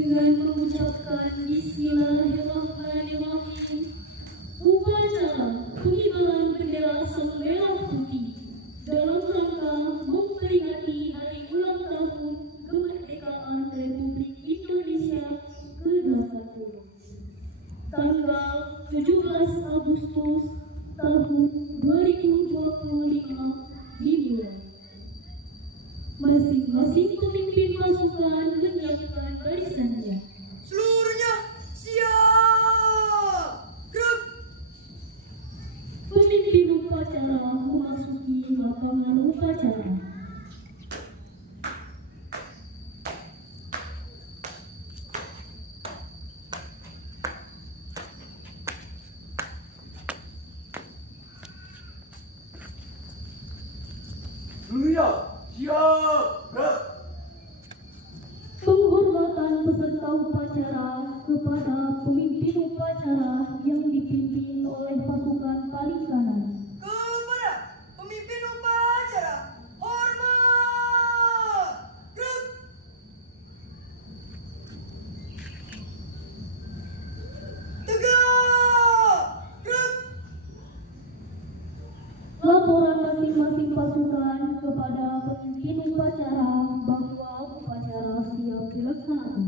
Dengan mengucapkan Bismillahirrahmanirrahim, upacara pengibaran bendera Sang Merah Putih dalam rangka memperingati Hari Ulang Tahun Kemerdekaan Republik Indonesia ke-80, tanggal 17 Agustus tahun 2025 dimulai. Masing-masing pemimpin pasukan menyiapkan barisannya. Seluruhnya siap! Gerak! Pemimpin upacara memasuki lapangan upacara. Seluruhnya siap! Gerak! Penghormatan peserta upacara kepada pemimpin upacara yang dipimpin oleh pasukan paling kanan. Kepada pemimpin upacara, hormat! Gerak! Tegak! Gerak! Laporan masing-masing pasukan kepada pemimpin upacara bahwa upacara siap dilaksanakan.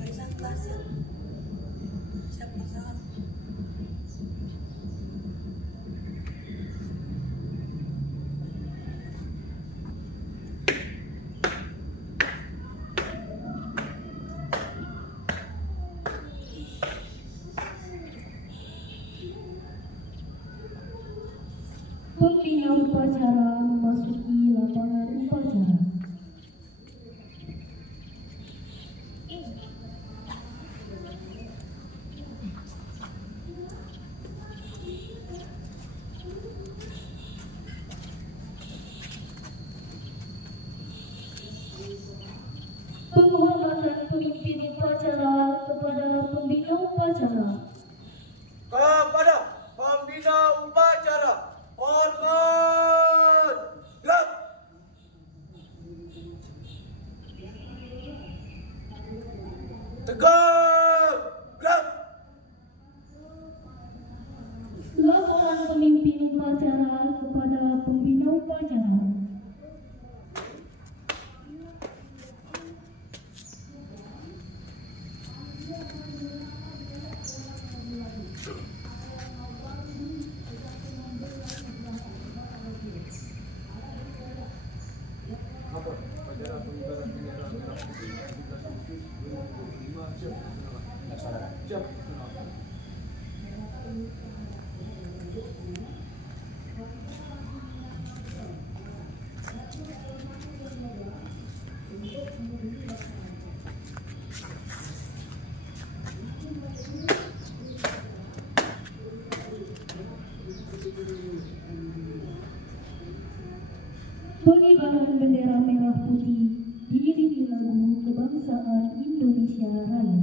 Barisan kelas ya. Siap laksanakan. Pembina upacara memasuki lapangan upacara. Penghormatan pemimpin upacara kepada pembina upacara. Kepada pembina upacara, hormat! Gerak! Tegak! Gerak! Laporan pemimpin upacara kepada pembina upacara. Lapor, upacara pengibaran bendera merah putih 17 Agustus 2025 siap dilaksanakan. Siap dilaksanakan. Pengibaran bendera merah putih diiringi lagu kebangsaan Indonesia Raya.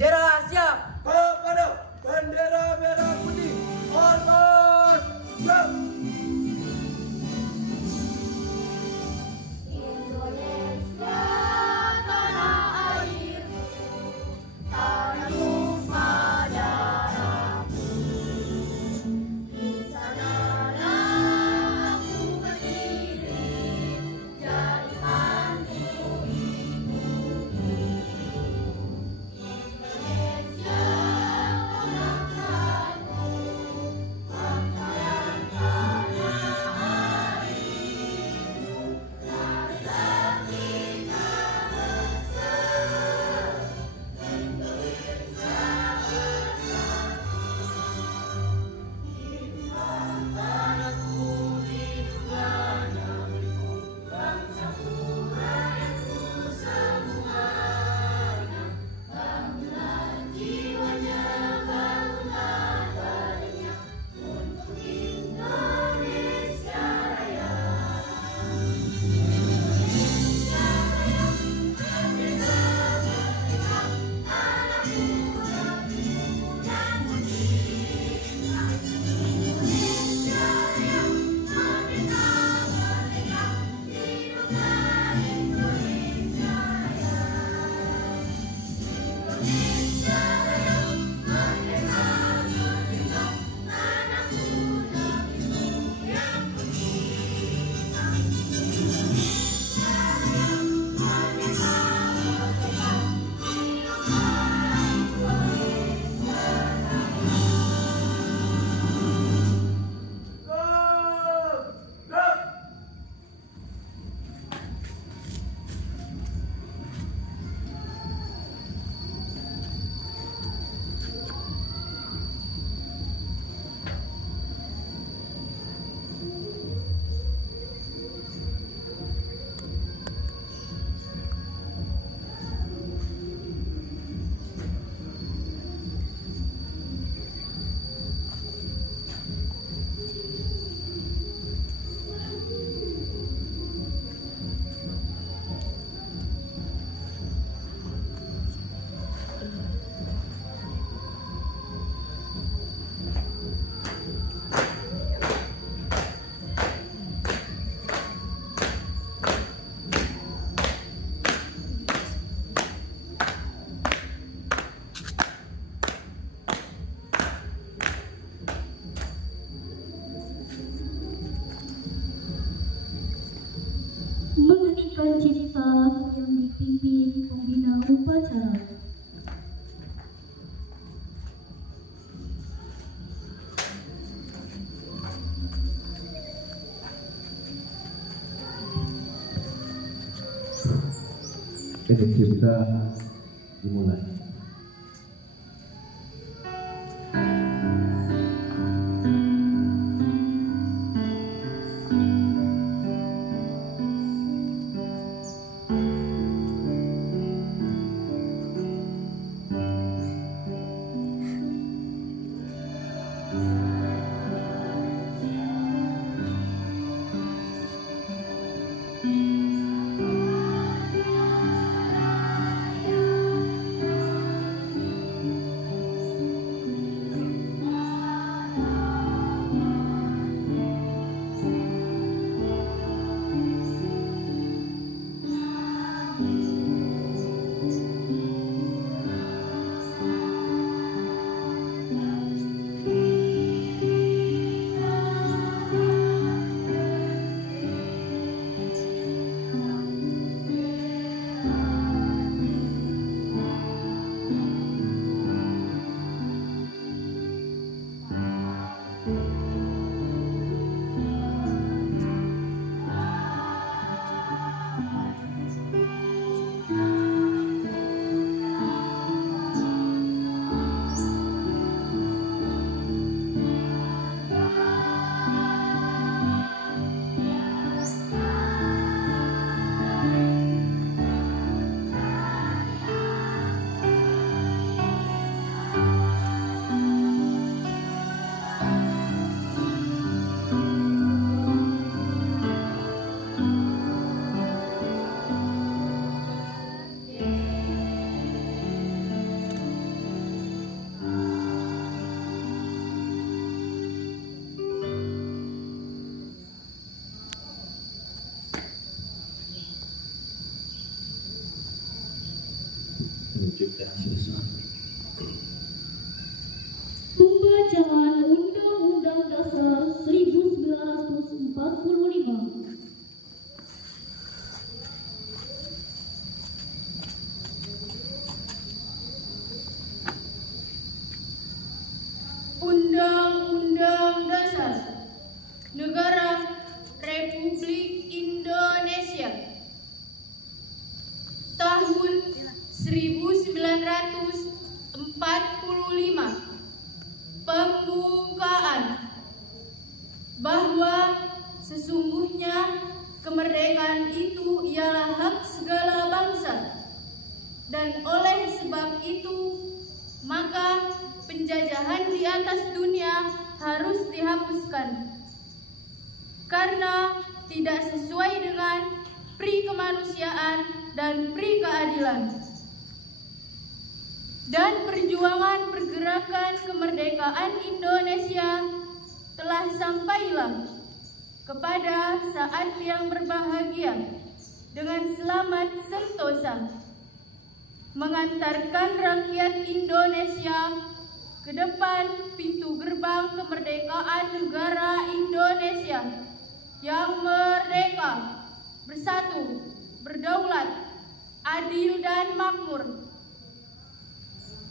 Bendera siap. Kepada bendera merah putih, hormat, siap. Indonesia tanah airku, tanah tumpah darahku. Di sanalah aku berdiri, jadi mantu ibumu. Indonesia bangsaku, bangsa yang tanah airku. Marilah kita bersatu, Indonesia bersatu. Inilah tanahku, inilah negeriku, bangsaku, rakyatku semuanya. Bangunlah jiwanya, bangunlah badannya untuk Indonesia Raya. Indonesia Raya, merdeka, merdeka, tanahku, negeriku yang kucinta. Indonesia Raya, merdeka, merdeka, hiduplah Indonesia Raya. Indonesia Raya, merdeka, merdeka, tanahku, negeriku yang kucinta. Indonesia Raya, merdeka, merdeka, hiduplah Indonesia Raya. Mengheningkan cipta yang dipimpin pembina upacara. Ini kita dimulai. dan seterusnya. Pembacaan Undang-Undang Dasar 1945. Undang-Undang Dasar Negara Republik Indonesia tahun 1945. Pembukaan. Bahwa sesungguhnya kemerdekaan itu ialah hak segala bangsa, dan oleh sebab itu maka penjajahan di atas dunia harus dihapuskan karena tidak sesuai dengan pri kemanusiaan dan pri keadilan. Dan perjuangan pergerakan kemerdekaan Indonesia telah sampailah kepada saat yang berbahagia dengan selamat sentosa, mengantarkan rakyat Indonesia ke depan pintu gerbang kemerdekaan negara Indonesia yang merdeka, bersatu, berdaulat, adil dan makmur.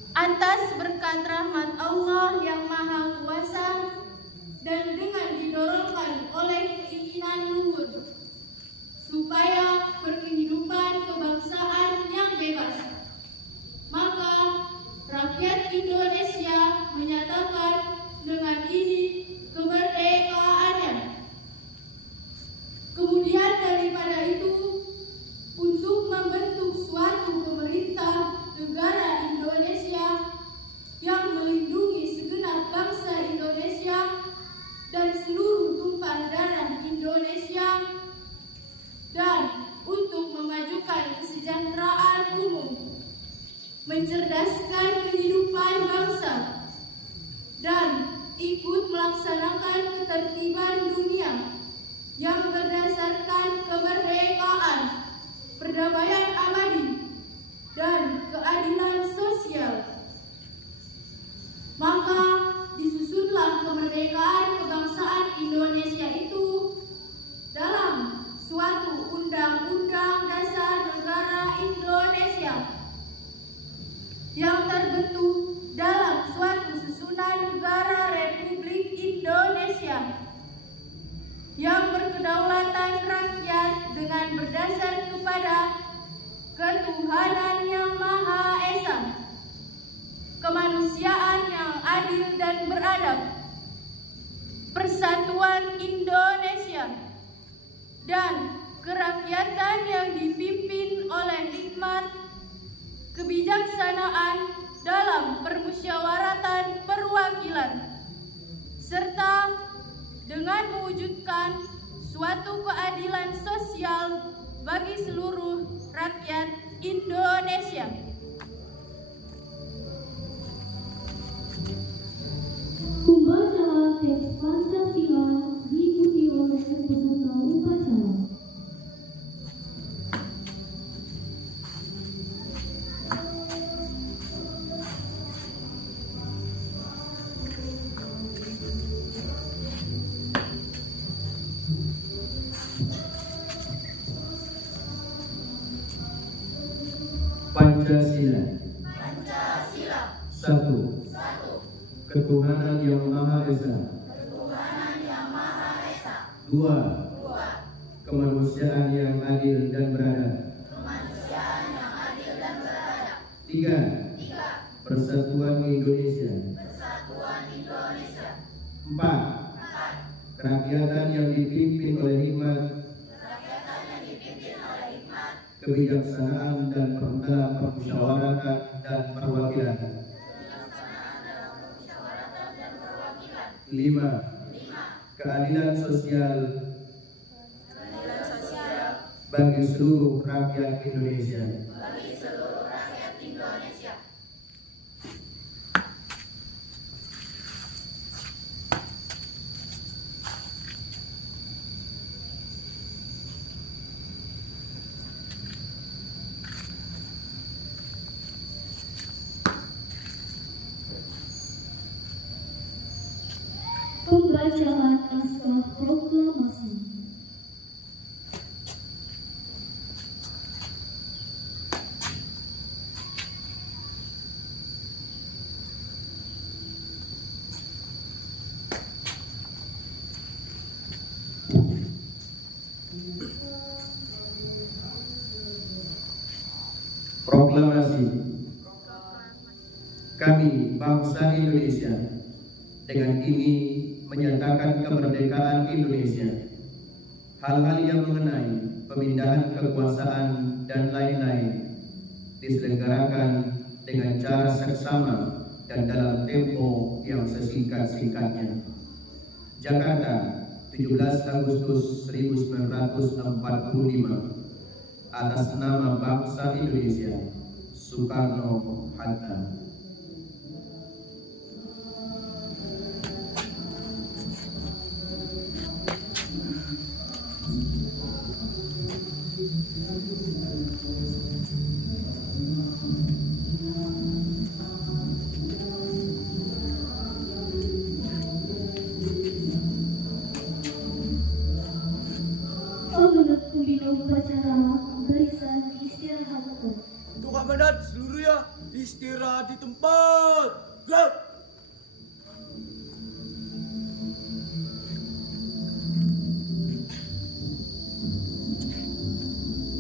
Atas berkat rahmat Allah yang Maha Kuasa dan dengan didorongkan oleh keinginan luhur supaya berkehidupan kebangsaan yang bebas, maka rakyat Indonesia menyatakan dengan ini kemerdekaannya. Kemudian daripada itu, untuk membentuk suatu pemerintah negara Indonesia yang melindungi segenap bangsa Indonesia dan seluruh tumpah darah Indonesia, dan untuk memajukan kesejahteraan umum, mencerdaskan kehidupan bangsa, dan ikut melaksanakan ketertiban dunia yang berdasarkan kemerdekaan, perdamaian abadi, dan keadilan sosial. Maka disusunlah kemerdekaan kebangsaan Indonesia itu dalam suatu Undang-Undang Dasar Negara Indonesia yang terbentuk dalam suatu susunan negara Republik Indonesia yang berkedaulatan rakyat dengan berdasar kepada ketuhanan yang Maha Esa, kemanusiaan yang adil dan beradab, persatuan Indonesia, dan kerakyatan yang dipimpin oleh hikmat, kebijaksanaan dalam permusyawaratan perwakilan, serta dengan mewujudkan suatu keadilan sosial bagi seluruh rakyat Indonesia. Pembacaan teks Pancasila diikuti oleh peserta upacara. Pancasila. Pancasila. 1. Ketuhanan yang Maha Esa. Ketuhanan yang Maha Esa. 2. Kemanusiaan yang adil dan beradab. Kemanusiaan yang adil dan beradab. 3. Persatuan Indonesia. Persatuan Indonesia. 4. Kerakyatan yang dipimpin oleh hikmat, Kerakyatan yang dipimpin oleh hikmat, kebijaksanaan dan permusyawaratan dan perwakilan. 5. Keadilan sosial bagi seluruh rakyat Indonesia. Bacaan naskah proklamasi. Proklamasi. Kami bangsa Indonesia dengan ini menyatakan kemerdekaan Indonesia. Hal-hal yang mengenai pemindahan kekuasaan dan lain-lain diselenggarakan dengan cara seksama dan dalam tempo yang sesingkat-singkatnya. Jakarta, 17 Agustus 1945. Atas nama bangsa Indonesia, Soekarno-Hatta. Menurut pembina upacara, barisan istirahatkan. Untuk amanat seluruhnya istirahat di tempat. Gerak.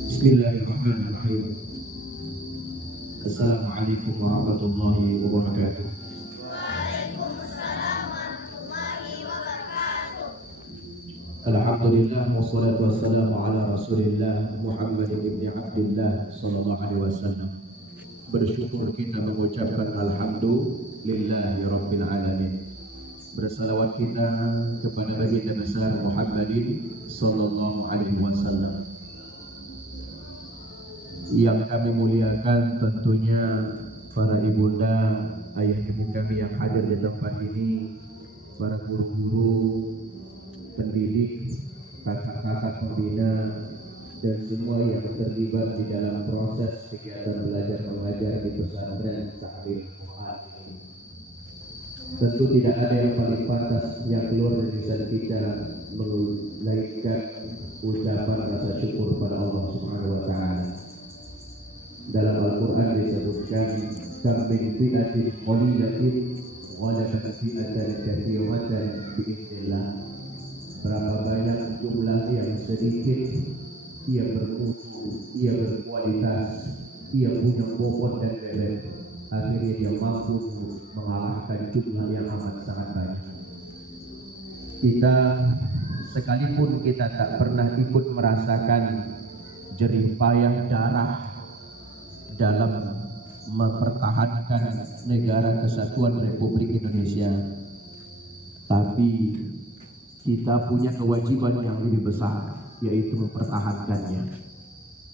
Bismillahirrahmanirrahim. Assalamualaikum warahmatullahi wabarakatuh. Waalaikumsalam warahmatullahi wabarakatuh. Alhamdulillah wassalatu wassalamu ala Rasulillah Muhammad ibn Abdullah sallallahu alaihi wasallam. Bersyukur kita mengucapkan alhamdulillahi rabbil alamin. Bersalawat kita kepada baginda besar Muhammadin sallallahu alaihi wasallam. Yang kami muliakan tentunya para ibunda, ayah ibu kami yang hadir di tempat ini, para guru-guru, pendidik, kakak-kakak pembina, dan semua yang terlibat di dalam proses kegiatan belajar mengajar di pesantren Taklim Quran ini. Tentu tidak ada yang paling pantas yang keluar dari lisan kita melainkan ucapan rasa syukur pada Allah Subhanahu wa taala. Dalam Al-Qur'an disebutkan kam min fi'atin qalilatin ghalabat fi'atan katsiratan bi'idznillah. Berapa banyak jumlah yang sedikit, ia bermutu, ia berkualitas, ia punya bobot dan bebek, akhirnya dia mampu mengalahkan jumlah yang amat sangat banyak. Kita sekalipun kita tak pernah ikut merasakan jerih payah darah dalam mempertahankan negara kesatuan Republik Indonesia, tapi kita punya kewajiban yang lebih besar, yaitu mempertahankannya.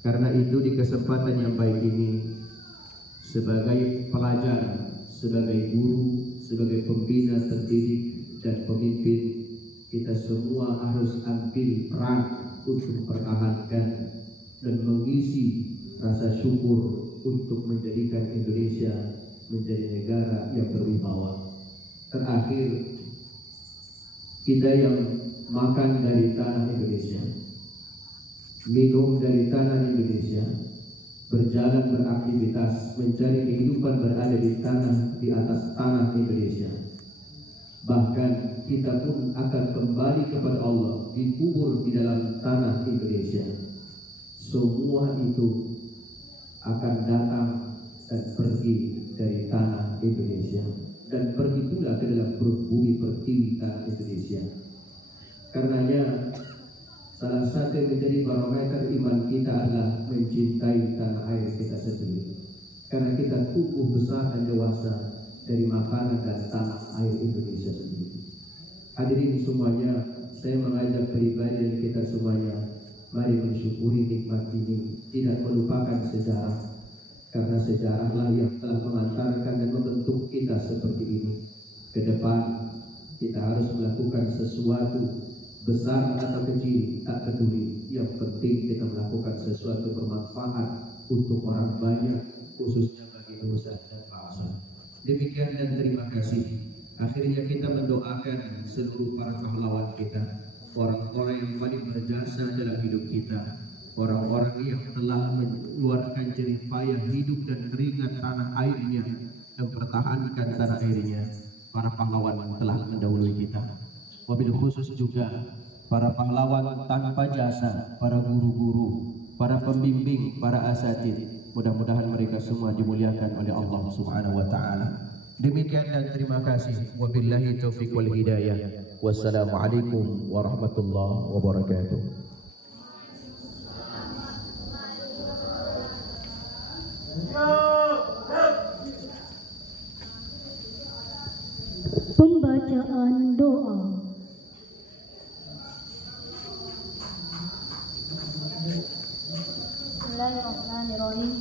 Karena itu di kesempatan yang baik ini, sebagai pelajar, sebagai guru, sebagai pembina, pendidik, dan pemimpin, kita semua harus ambil peran untuk mempertahankan dan mengisi rasa syukur untuk menjadikan Indonesia menjadi negara yang berwibawa. Terakhir, kita yang makan dari tanah Indonesia, minum dari tanah Indonesia, berjalan beraktivitas mencari kehidupan berada di atas tanah Indonesia. Bahkan kita pun akan kembali kepada Allah, dikubur di dalam tanah Indonesia. Semua itu akan datang dan pergi dari tanah Indonesia, dan pergi pula ke dalam bumi pertiwi tanah Indonesia. Karenanya salah satu yang menjadi barometer iman kita adalah mencintai tanah air kita sendiri, karena kita tumbuh besar dan dewasa dari makanan dan tanah air Indonesia sendiri. Hadirin semuanya, saya mengajak pribadi dan kita semuanya, mari mensyukuri nikmat ini, tidak melupakan sejarah, karena sejarahlah yang telah mengantarkan dan membentuk kita seperti ini. Ke depan kita harus melakukan sesuatu, besar atau kecil tak peduli, yang penting kita melakukan sesuatu bermanfaat untuk orang banyak, khususnya bagi nusa dan bangsa. Demikian dan terima kasih. Akhirnya kita mendoakan seluruh para pahlawan kita, orang-orang yang paling berjasa dalam hidup kita, orang-orang yang telah mengeluarkan jerih payah hidup dan keringat tanah airnya, mempertahankan tanah airnya. Para pahlawan telah mendahului kita. Wabil khusus juga para pahlawan tanpa jasa, para guru-guru, para pembimbing, para asatidz. Mudah-mudahan mereka semua dimuliakan oleh Allah Subhanahu wa taala. Demikian dan terima kasih. Wabillahi taufiq wal hidayah. Wassalamualaikum warahmatullahi wabarakatuh. Pembacaan doa. Bismillahirrahmanirrahim.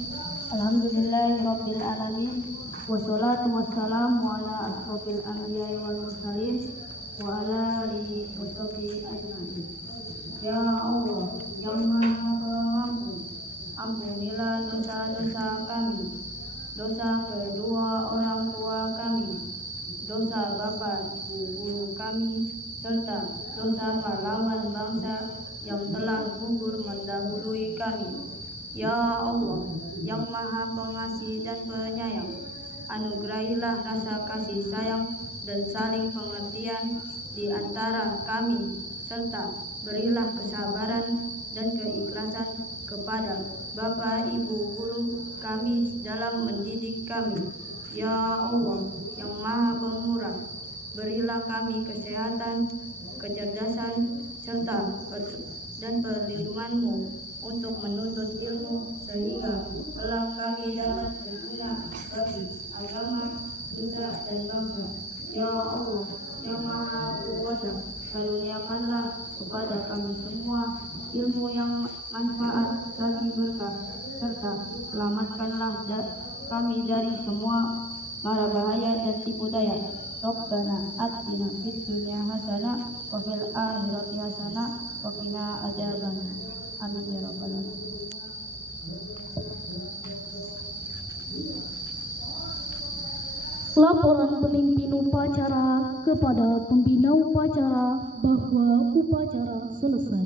Alhamdulillahirabbil alamin. Wassalatu wassalamu ala asrofil anbiya'i wal mursalin wa ala alihi washabihi ajma'in. Ya Allah yang Maha Pengampun, ampunilah dosa-dosa kami, dosa kedua orang tua kami, dosa bapak ibu guru kami, serta dosa pahlawan bangsa yang telah gugur mendahului kami. Ya Allah yang Maha Pengasih dan Penyayang, anugerahilah rasa kasih sayang dan saling pengertian di antara kami, serta berilah kesabaran dan keikhlasan kepada bapak ibu guru kami dalam mendidik kami. Ya Allah yang Maha Pemurah, berilah kami kesehatan, kecerdasan, serta dan perlindungan-Mu untuk menuntut ilmu sehingga kelak kami dapat berguna bagi agama, nusa dan bangsa. Ya Allah yang Maha Kuasa, karuniakanlah kepada kami semua ilmu yang manfaat bagi berkah, serta selamatkanlah kami dari semua mara bahaya dan tipu daya. Rabbana atina fid dunya hasanah wa fil akhirati hasanah wa qina adzabannar. Amin ya rabbal alamin. Laporan pemimpin upacara kepada pembina upacara bahwa upacara selesai.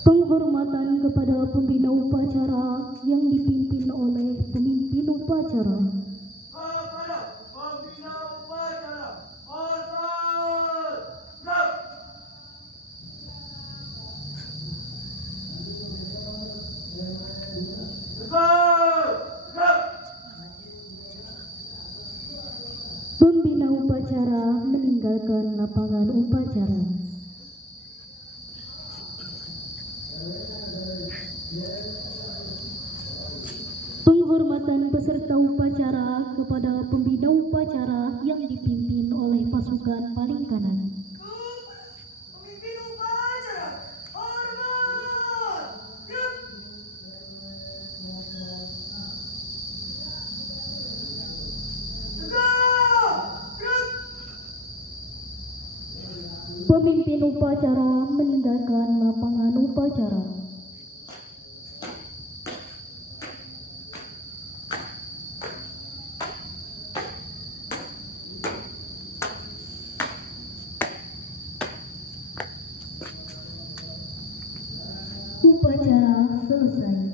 Penghormatan kepada pembina upacara yang dipimpin oleh pemimpin upacara. Kepada pembina upacara, hormat, gerak. Gerak. Pembina upacara meninggalkan lapangan upacara. Penghormatan peserta upacara kepada pembina upacara yang dipimpin oleh pasukan paling kanan. Pemimpin upacara, hormat, gerak. Pemimpin upacara meninggalkan lapangan upacara. Upacara selesai.